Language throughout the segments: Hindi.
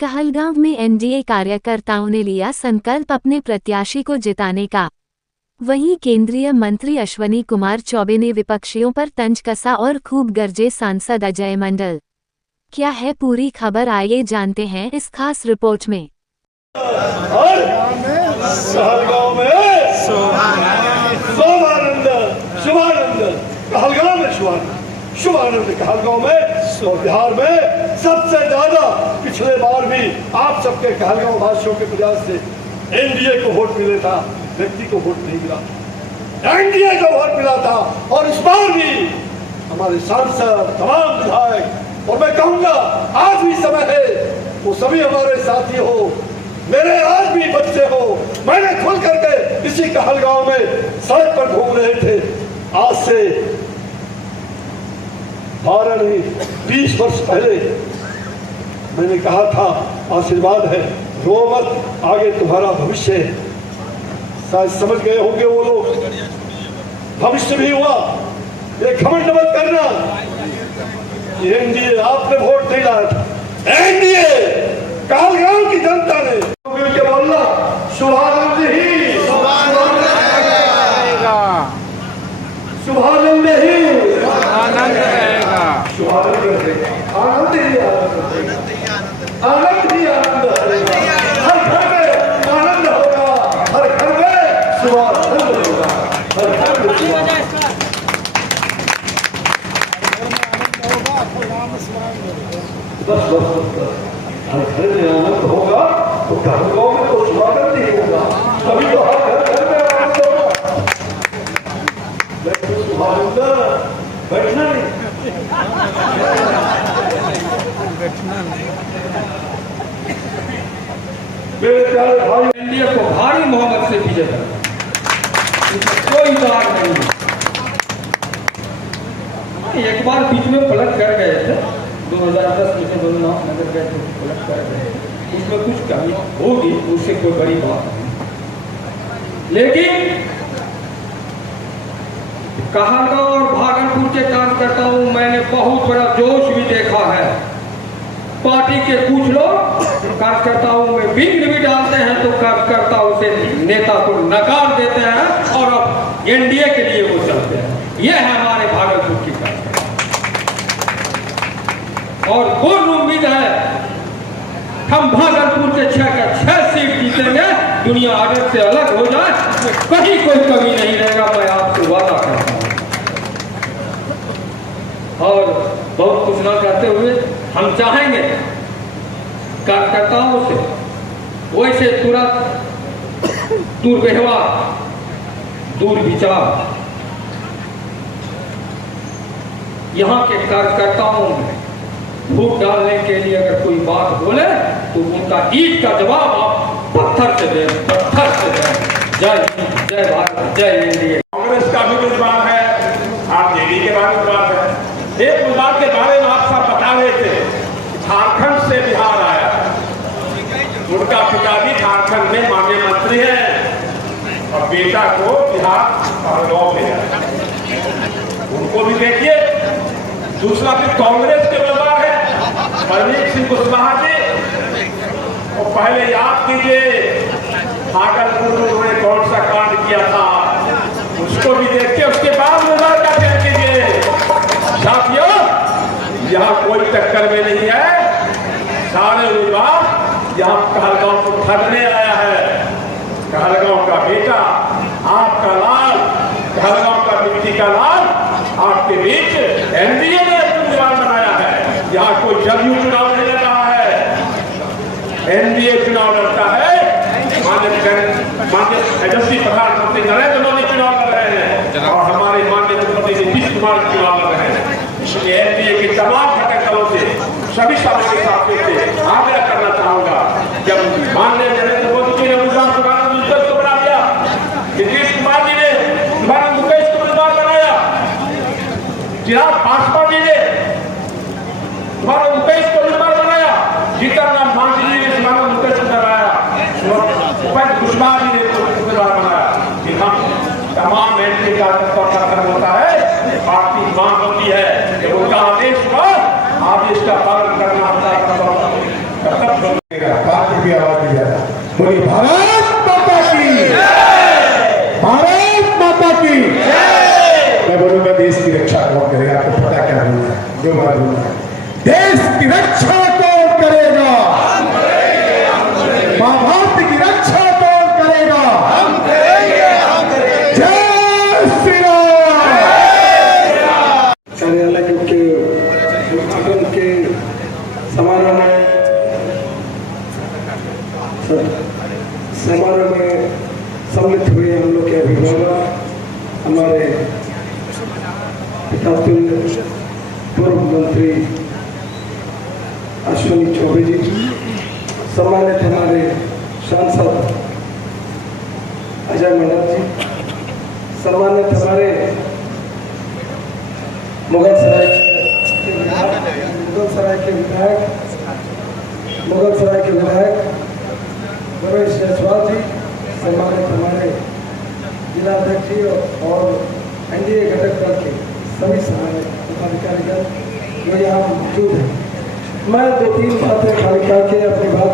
कहलगांव में एनडीए कार्यकर्ताओं ने लिया संकल्प अपने प्रत्याशी को जिताने का। वहीं केंद्रीय मंत्री अश्वनी कुमार चौबे ने विपक्षियों पर तंज कसा और खूब गरजे सांसद अजय मंडल। क्या है पूरी खबर, आइए जानते हैं इस खास रिपोर्ट में। शुभानंद कहलगांव में और बिहार में सबसे ज्यादा पिछले बार भी आप सबके कहलगांव वासियों के प्रयास से एनडीए को वोट मिले था, व्यक्ति को वोट नहीं मिला, एनडीए को वोट मिला था। और इस बार भी हमारे सांसद, तमाम विधायक, और मैं कहूंगा आज भी समय है वो सभी हमारे साथी हो, मेरे आज भी बच्चे हो, मैंने खुल करके इसी कहलगांव में सड़क पर घूम रहे थे। आज से 12 नहीं 20 वर्ष पहले मैंने कहा था आशीर्वाद है, रो मत, आगे तुम्हारा भविष्य है। शायद समझ गए होंगे वो लोग, भविष्य भी हुआ। ये घमंड मत करना, एनडीए आपने वोट नहीं लाया था, एनडीए कहलगांव की जनता ने मिलकर बोलना शुभानंद ही, शुभानंद ही, शुभानंद ही, आनंद ही आनंद, हर घर में आनंद होगा, हर घर में शुभानंद होगा, हर घर में हर घर में आनंद होगा तो कहलगांव में तो शुभानंद ही होगा, तभी तो हर घर में आनंद होगा। लेकिन शुभानंद बैठना नहीं, मेरे प्यारे भाई, एनडीए को भारी मोहब्बत से विजय कर, कोई दाग नहीं। एक बार बीच में पलट कर गए थे 2010 में, जब नगर गए थे पलट कर गए, उसमें कुछ कमी होगी, उससे कोई बड़ी बात नहीं। लेकिन कहलगांव और भागलपुर के कार्यकर्ताओं में मैंने बहुत बड़ा जोश भी देखा है। पार्टी के कुछ लोग कार्यकर्ताओं में विघ्न भी डालते हैं तो कार्यकर्ता उसे नेता को नकार देते हैं और अब एनडीए के लिए वो चलते हैं। यह है हमारे भागलपुर की कार्यकर्ता, और पूर्ण उम्मीद है हम भागलपुर के 6 सीट जीतेंगे, दुनिया आगे से अलग हो जाए, कहीं कोई कमी नहीं रहेगा, मैं आपसे वादा करता हूं। और बहुत कुछ ना करते हुए हम चाहेंगे कार्यकर्ताओं से वैसे तुरंत दुर्व्यवहार, दुर्विचार यहाँ के कार्यकर्ताओं में फूट डालने के लिए अगर कोई बात बोले तो उनका ईंट का जवाब आप पत्थर से दें, पत्थर से दें। जय भारत, जय एनडीए। कांग्रेस का भी विद्वान है, आप जेडी के बारे में बात है। एक विवाद के बारे में आप सब बता रहे थे, झारखंड से बिहार आया, उनका पिता भी झारखंड में माननीय मंत्री है और बेटा को बिहार कहलगांव में है, उनको भी देखिए। दूसरा फिर कांग्रेस के विद्वान है परवीन सिंह कुशवाहा जी, और पहले याद कीजिए भागलपुर में उन्होंने कौन सा कांड किया था, उसको भी देखिए। उसके बाद विवाद का तय कीजिए। साथियों, यहाँ कोई टक्कर में नहीं है, सारे विवाद यहाँ कहलगांव को ठगने आया है। कहलगांव का बेटा, आपका लाल, कहलगांव का मिट्टी का लाल आपके बीच एनडीए ने विवाद बनाया है। यहाँ कोई जदयू चुनाव नहीं लड़ रहा है, एनडीए चुनाव लड़ता है। माननीय यशस्वी प्रधानमंत्री नरेंद्र मोदी चुनाव लड़ रहे हैं और हमारे माननीय मुख्यमंत्री नीतीश कुमार चुनाव लड़ रहे हैं। इसलिए एनडीए के तमाम घटक दलों से, सभी सामाजिक साथियों से आग्रह करना चाहूंगा, जब माननीय नरेंद्र मोदी जी ने शुभानंद मुकेश को बना दिया, नीतीश कुमार जी ने शुभानंद मुकेश को उम्मीदवार बनाया, चिराग पासवान जी ने शुभानंद मुकेश को उम्मीदवार बनाया, जीतन राम मांझी जी ने शुभानंद मुकेश को बनाया, कुशवाहा जी ने उम्मीदवार बनाया। तमाम एनडीए कार्यकर्ताओं का कर्म होता है, पार्टी मांग होती है, जब उनका आदेश हुआ, आदेश का पालन करना होता है। बोलिए भारत माता की, भारत माता की। मैं बोलूंगा देश की रक्षा कौन करेगा? आपको पता क्या बोलना है? जो बात बोलना है, देश की रक्षा कौन करेगा? मां भारत की रक्षा कौन करेगा? हम करेंगे। जय श्री राम। कार्यालय के उद्घाटन के समारोह में सम्मिलित हुए हम लोग के अभिभावक, हमारे पिता पूर्व मंत्री अश्विनी चौबे जी, सम्मानित हमारे सांसद अजय मंडल जी, सम्मानित हमारे मुगल सराय के विधायक रमेश जायसवाल जी, सम्मानित हमारे जिलाध्यक्ष जी और एनडीए घटक दल के सभी सहायक पदाधिकारीगण जो यहाँ मौजूद हैं। मैं 2-3 बातें खाली करके अपनी बात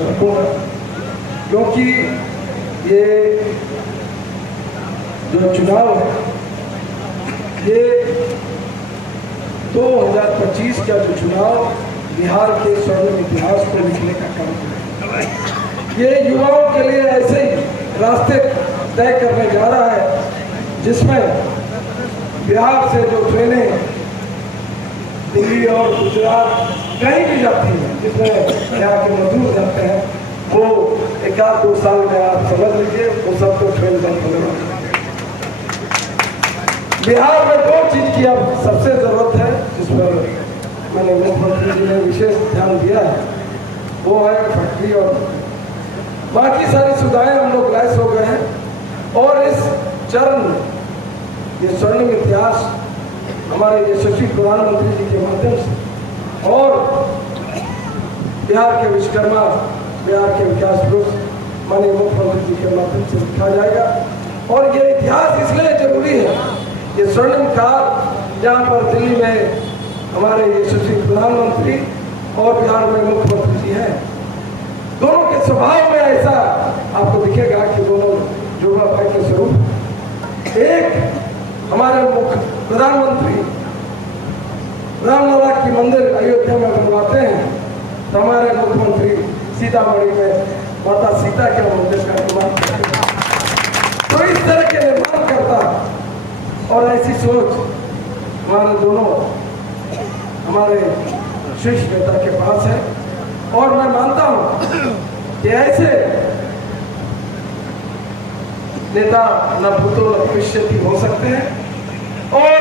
रखूँगा, क्योंकि ये जो चुनाव है ये 2025 का जो चुनाव बिहार के स्वर्णिम इतिहास को लिखने का काम है। ये युवाओं के लिए ऐसे ही रास्ते तय करने जा रहा है जिसमें बिहार से जो ट्रेनें दिल्ली और गुजरात कहीं भी जाती हैं, जिसमें यहाँ के मजदूर जाते हैं, वो 1-2 साल में आप समझ लीजिए वो सब तो ट्रेन बंद होने वाली है। बिहार में 2 चीज की अब सबसे जरूरत है, जिस पर मैंने मुख्यमंत्री जी ने विशेष ध्यान दिया है, वो है फैक्ट्री और बाकी सारी सुविधाएं हम लोग लैस हो गए हैं। और इस चरण ये स्वर्णिम इतिहास हमारे यशस्वी प्रधानमंत्री जी के माध्यम से और बिहार के विश्वकर्मा, बिहार के विकास पुरुष माननीय मुख्यमंत्री जी के माध्यम से लिखा जाएगा। और ये इतिहास इसलिए जरूरी है, ये स्वर्णिम काल जहाँ पर दिल्ली में हमारे यशस्वी प्रधानमंत्री और बिहार में मुख्यमंत्री जी हैं, दोनों के स्वभाव में ऐसा आपको दिखेगा कि दोनों जोगा भाई के स्वरूप। एक हमारे मुख्य प्रधानमंत्री रामलला की मंदिर अयोध्या में बनवाते हैं, तो हमारे मुख्यमंत्री सीतामढ़ी में माता सीता के मंदिर का निर्माण करते हैं। तो इस तरह के निर्माण करता और ऐसी सोच हमारे दोनों हमारे शीर्ष नेता के पास है। और मैं मानता हूं कि ऐसे नेता न भूतो न भविष्य की हो सकते हैं और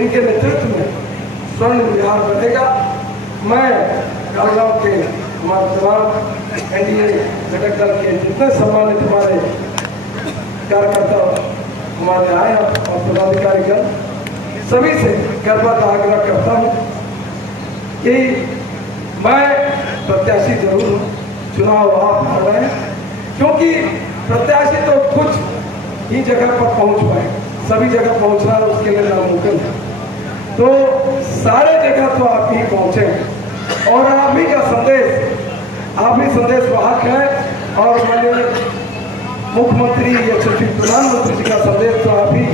इनके नेतृत्व में स्वर्ण बिहार बनेगा। मैं गाँव के हमारे तमाम एनडीए घटक दल के जितने सम्मानित हमारे कार्यकर्ता हमारे आए और पदाधिकारीगण सभी से करवा का आग्रह करता हूँ कि मैं प्रत्याशी जरूर हूँ, चुनाव आप हार रहे हैं, क्योंकि प्रत्याशी तो कुछ ही जगह पर पहुंच पाए, सभी जगह पहुंचना उसके लिए नामुमकिन है। तो सारे जगह तो आप ही पहुंचे और आप ही का संदेश वाहक है। और माननीय मुख्यमंत्री यशस्वी प्रधानमंत्री जी का संदेश तो आप ही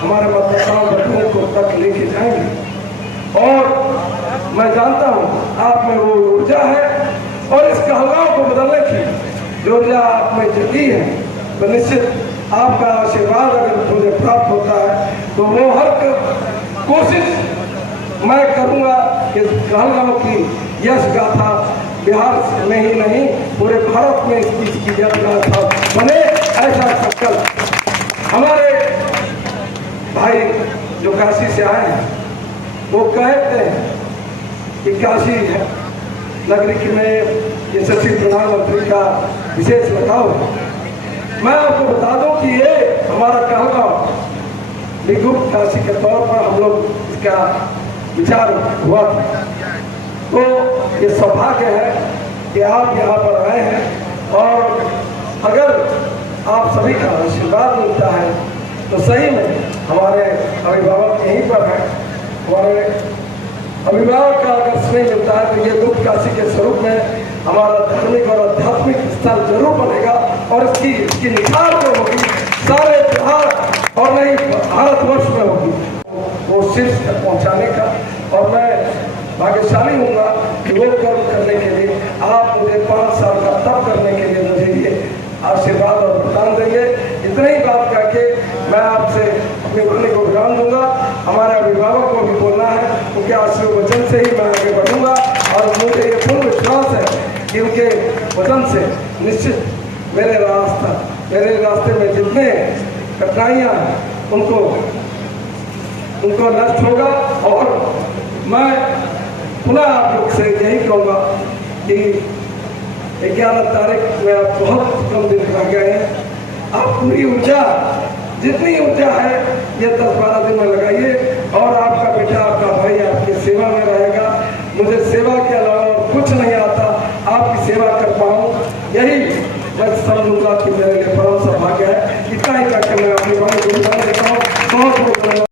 हमारे मतदाताओं बच्चों को तक लेके जाएंगे। और मैं जानता हूँ आप में वो ऊर्जा है और इस कहलगांव को बदलने की जो ऊर्जा आप में जगी है, तो निश्चित आपका आशीर्वाद अगर मुझे प्राप्त होता है तो वो हर कोशिश मैं करूँगा कि कहलगांव की यश गाथा बिहार में ही नहीं पूरे भारत में इस चीज की यश गाथा बने, ऐसा संकल्प। हमारे भाई जो काशी से आए हैं वो कहते हैं कि काशी है नगरी में यशस्वी प्रधानमंत्री का विशेष लगाव है। मैं आपको बता दूं कि ये हमारा कहलगांव निगुप्त काशी के तौर पर हम लोग इसका विचार हुआ था। तो ये सौभाग्य है कि आप यहाँ पर आए हैं और अगर आप सभी का आशीर्वाद मिलता है तो सही में हमारे अभिभावक यहीं पर हैं। हमारे अभिभावक का अगर स्नेह मिलता है तो ये गुप्त काशी के स्वरूप में हमारा धार्मिक और साल जरूर बनेगा और इसकी निखार जो होगी सारे बिहार और नहीं भारतवर्ष में होगी वो शीर्ष तक पहुंचाने का। और मैं भाग्यशाली हूँगा कि वो कर्म करने के लिए आप मुझे 5 साल का तप करने के लिए मुझे ये आशीर्वाद और वरदान देंगे। इतना ही बात करके मैं आपसे अपने वाणी को विराम दूंगा। हमारे अभिभावक को भी बोलना है, उनके आशीर्वचन से ही मैं आगे बढ़ूंगा और मुझे ये पूर्ण विश्वास है कि उनके वचन से निश्चित मेरे रास्ते में जितने कठिनाइयाँ हैं उनको नष्ट होगा। और मैं पुनः आप लोग से यही कहूँगा कि 11 तारीख में आप बहुत कम दिन रह गए हैं, आप पूरी ऊर्जा जितनी ऊर्जा है ये 10-12 दिन में लगाइए और आपका बेटा आपका भाई आपकी सेवा में रहेगा। मुझे सेवा के अलावा कुछ नहीं आता, आपकी सेवा कर पाऊँ यही मैं समझूंगा कि मेरे लिए परम सौभाग्य है। इतना ही करके मैं अपनी वाणी को विराम देता हूँ। बहुत बहुत धन्यवाद।